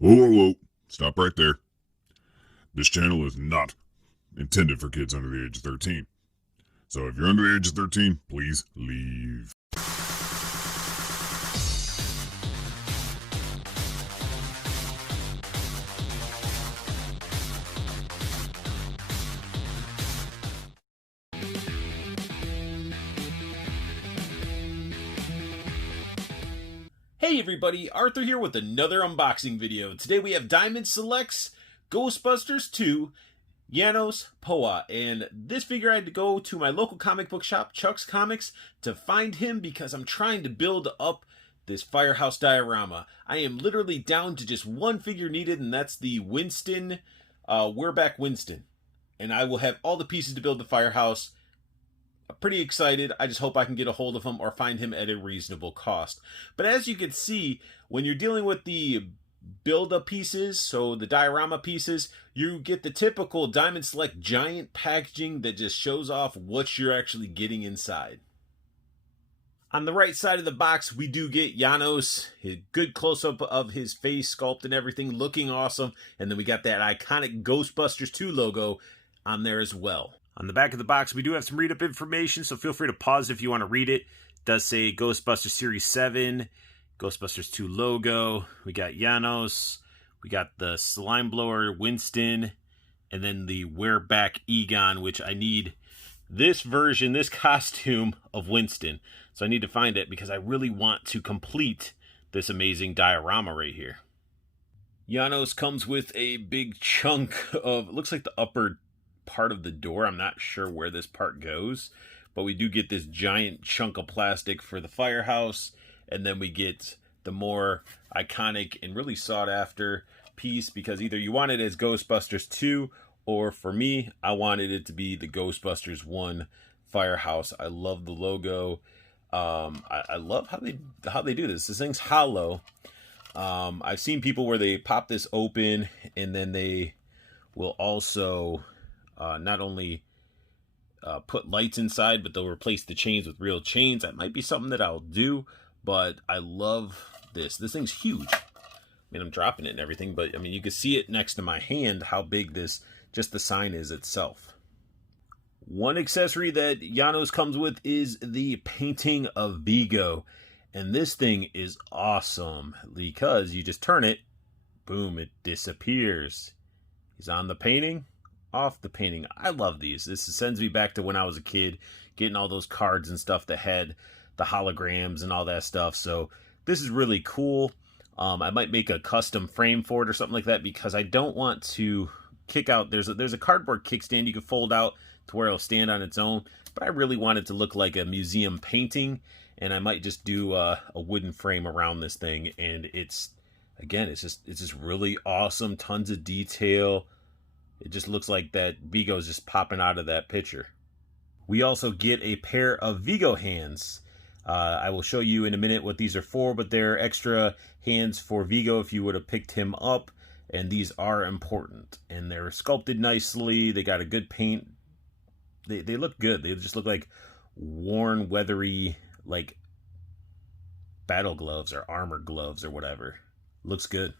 Whoa, whoa, whoa. Stop right there. This channel is not intended for kids under the age of 13. So if you're under the age of 13, please leave. Hey everybody, Arthur here with another unboxing video. Today we have Diamond Selects Ghostbusters 2 Janosz Poha, and this figure I had to go to my local comic book shop, Chuck's Comics, to find him because I'm trying to build up this firehouse diorama. I am literally down to just one figure needed, and that's the Winston, We're Back Winston. And I will have all the pieces to build the firehouse. I'm pretty excited. I just hope I can get a hold of him or find him at a reasonable cost. But as you can see, when you're dealing with the build-up pieces, so the diorama pieces, you get the typical Diamond Select giant packaging that just shows off what you're actually getting inside. On the right side of the box, we do get Janosz, a good close-up of his face sculpt and everything, looking awesome. And then we got that iconic Ghostbusters 2 logo on there as well. On the back of the box, we do have some read-up information, so feel free to pause if you want to read it. It does say Ghostbusters Series 7, Ghostbusters 2 logo. We got Janosz, we got the Slime Blower Winston, and then the We're Back Egon, which I need this version, this costume of Winston. So I need to find it because I really want to complete this amazing diorama right here. Janosz comes with a big chunk of, it looks like the upper part of the door. I'm not sure where this part goes, but we do get this giant chunk of plastic for the firehouse, and then we get the more iconic and really sought after piece, because either you want it as Ghostbusters 2, or for me, I wanted it to be the Ghostbusters 1 firehouse. I love the logo. I love how they do this. This thing's hollow. I've seen people where they pop this open and then they will also not only put lights inside, but they'll replace the chains with real chains. That might be something that I'll do, but I love this. This thing's huge. I mean, I'm dropping it and everything, but I mean, you can see it next to my hand, how big this, just the sign is itself. One accessory that Janosz comes with is the painting of Viggo. And this thing is awesome because you just turn it, boom, it disappears. He's on the painting, off the painting. I love these. This sends me back to when I was a kid, getting all those cards and stuff that had the holograms and all that stuff. So this is really cool. I might make a custom frame for it or something like that, because I don't want to kick out. There's a cardboard kickstand you can fold out to where it'll stand on its own, but I really want it to look like a museum painting, and I might just do a wooden frame around this thing. And it's just really awesome. Tons of detail. It just looks like that Viggo's just popping out of that picture. We also get a pair of Viggo hands. I will show you in a minute what these are for, but they're extra hands for Viggo if you would have picked him up, and these are important. And they're sculpted nicely. They got a good paint. They look good. They just look like worn, weathery, like battle gloves or armor gloves or whatever. Looks good.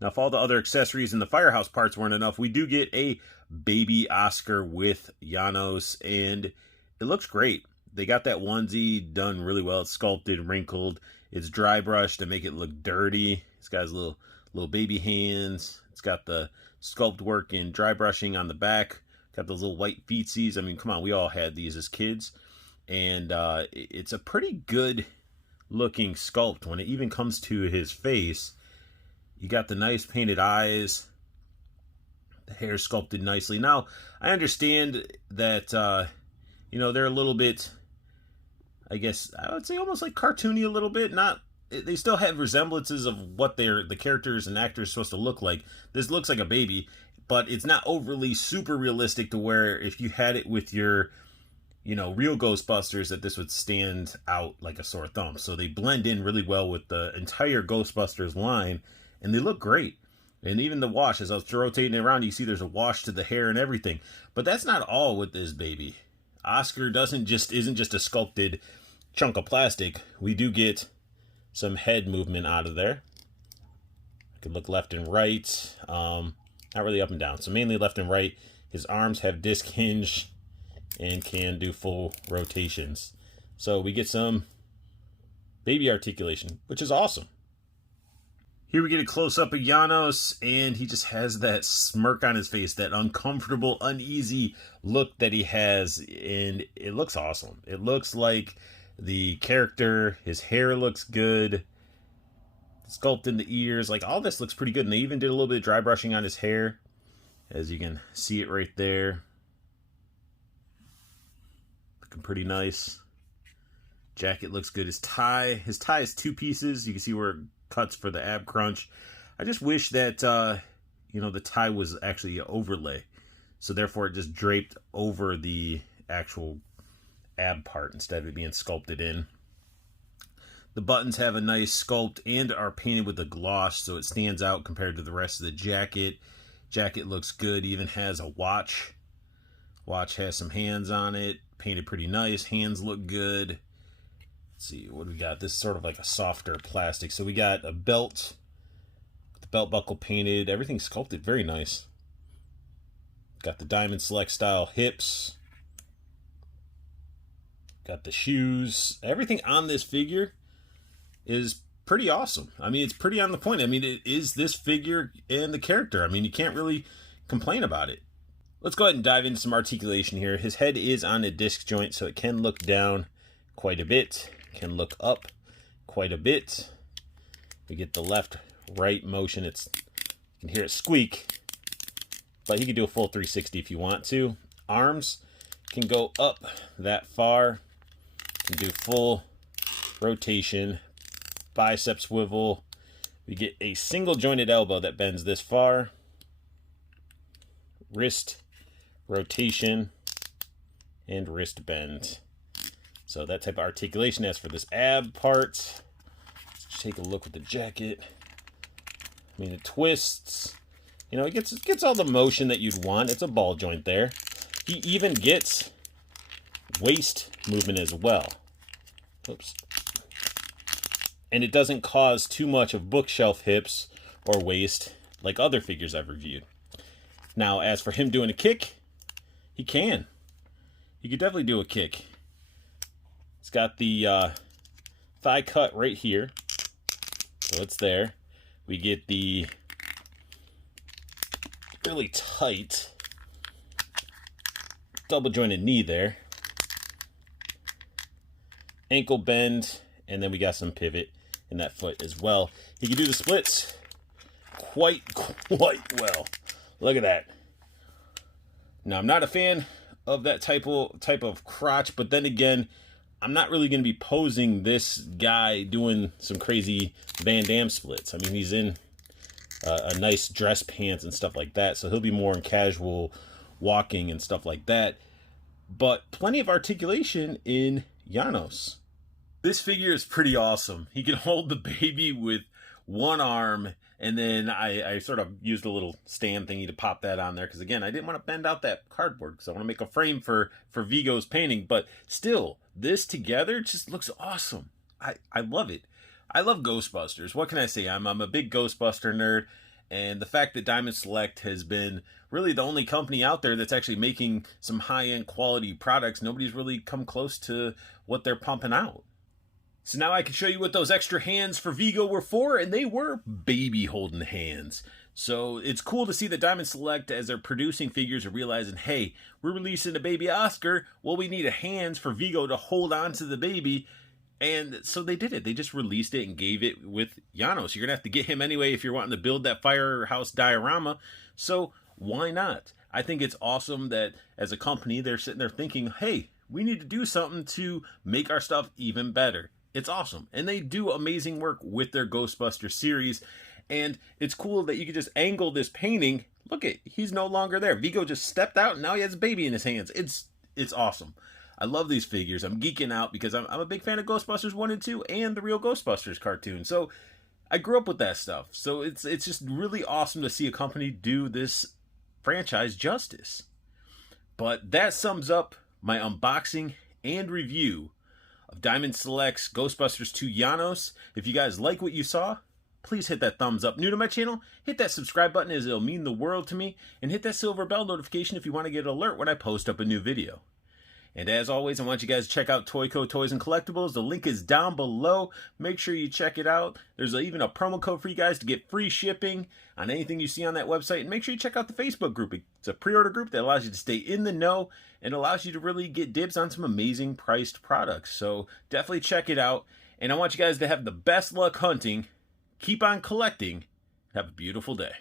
Now, if all the other accessories and the firehouse parts weren't enough, we do get a baby Oscar with Janosz, and it looks great. They got that onesie done really well. It's sculpted, wrinkled. It's dry brushed to make it look dirty. It's got his little baby hands. It's got the sculpt work and dry brushing on the back. Got those little white feetsies. I mean, come on, we all had these as kids. And it's a pretty good looking sculpt when it even comes to his face. You got the nice painted eyes. The hair sculpted nicely. Now, I understand that, they're a little bit, I guess, I would say almost like cartoony a little bit. They still have resemblances of what the characters and actors are supposed to look like. This looks like a baby, but it's not overly super realistic to where if you had it with your, real Ghostbusters, that this would stand out like a sore thumb. So they blend in really well with the entire Ghostbusters line, and they look great. And even the wash, as I was rotating it around, you see there's a wash to the hair and everything. But that's not all with this baby. Oscar isn't just a sculpted chunk of plastic. We do get some head movement out of there. Can look left and right. Not really up and down. So mainly left and right. His arms have disc hinge and can do full rotations. So we get some baby articulation, which is awesome. Here we get a close-up of Janosz, and he just has that smirk on his face, that uncomfortable, uneasy look that he has, and it looks awesome. It looks like the character. His hair looks good. Sculpt in the ears, like all this looks pretty good. And they even did a little bit of dry brushing on his hair, as you can see it right there. Looking pretty nice. Jacket looks good. His tie is two pieces. You can see where it cuts for the ab crunch. I just wish that the tie was actually an overlay, so therefore it just draped over the actual ab part instead of it being sculpted in. The buttons have a nice sculpt and are painted with a gloss, so it stands out compared to the rest of the jacket. Jacket looks good. Even has a watch. Watch has some hands on it. Painted pretty nice. Hands look good. Let's see, what do we got? This is sort of like a softer plastic. So we got a belt. The belt buckle painted. Everything's sculpted. Very nice. Got the Diamond Select style hips. Got the shoes. Everything on this figure is pretty awesome. I mean, it's pretty on the point. I mean, it is this figure and the character. I mean, you can't really complain about it. Let's go ahead and dive into some articulation here. His head is on a disc joint, so it can look down quite a bit. Can look up quite a bit. We get the left-right motion. You can hear it squeak, but you can do a full 360 if you want to. Arms can go up that far. Can do full rotation. Bicep swivel. We get a single jointed elbow that bends this far. Wrist rotation and wrist bend. So that type of articulation. As for this ab part, let's take a look at the jacket. I mean, it twists. It gets all the motion that you'd want. It's a ball joint there. He even gets waist movement as well. Oops. And it doesn't cause too much of bookshelf hips or waist like other figures I've reviewed. Now, as for him doing a kick, he can. He could definitely do a kick. It's got the thigh cut right here. So it's there. We get the really tight double jointed knee there. Ankle bend, and then we got some pivot in that foot as well. He can do the splits quite well. Look at that. Now, I'm not a fan of that type of crotch, but then again, I'm not really going to be posing this guy doing some crazy Van Damme splits. I mean, he's in a nice dress pants and stuff like that, so he'll be more in casual walking and stuff like that. But plenty of articulation in Janosz. This figure is pretty awesome. He can hold the baby with one arm, and then I sort of used a little stand thingy to pop that on there, because again, I didn't want to bend out that cardboard because I want to make a frame for Viggo's painting. But still, this together just looks awesome. I love it. I love Ghostbusters. What can I say? I'm a big Ghostbuster nerd, and the fact that Diamond Select has been really the only company out there that's actually making some high-end quality products, nobody's really come close to what they're pumping out. So now I can show you what those extra hands for Viggo were for, and they were baby holding hands. So it's cool to see that Diamond Select, as they're producing figures, are realizing, hey, we're releasing a baby Oscar. Well, we need a hands for Viggo to hold on to the baby. And so they did it. They just released it and gave it with Janosz. You're going to have to get him anyway if you're wanting to build that firehouse diorama. So why not? I think it's awesome that as a company, they're sitting there thinking, hey, we need to do something to make our stuff even better. It's awesome. And they do amazing work with their Ghostbusters series. And it's cool that you can just angle this painting. Look at, he's no longer there. Viggo just stepped out and now he has a baby in his hands. It's awesome. I love these figures. I'm geeking out because I'm a big fan of Ghostbusters 1 and 2 and the real Ghostbusters cartoon. So I grew up with that stuff. So it's just really awesome to see a company do this franchise justice. But that sums up my unboxing and review of Diamond Select's Ghostbusters 2 Janosz. If you guys like what you saw, please hit that thumbs up. New to my channel, hit that subscribe button as it'll mean the world to me, and hit that silver bell notification if you want to get an alert when I post up a new video. And as always, I want you guys to check out Toyco Toys and Collectibles. The link is down below. Make sure you check it out. There's even a promo code for you guys to get free shipping on anything you see on that website. And make sure you check out the Facebook group. It's a pre-order group that allows you to stay in the know and allows you to really get dibs on some amazing priced products. So definitely check it out. And I want you guys to have the best luck hunting. Keep on collecting. Have a beautiful day.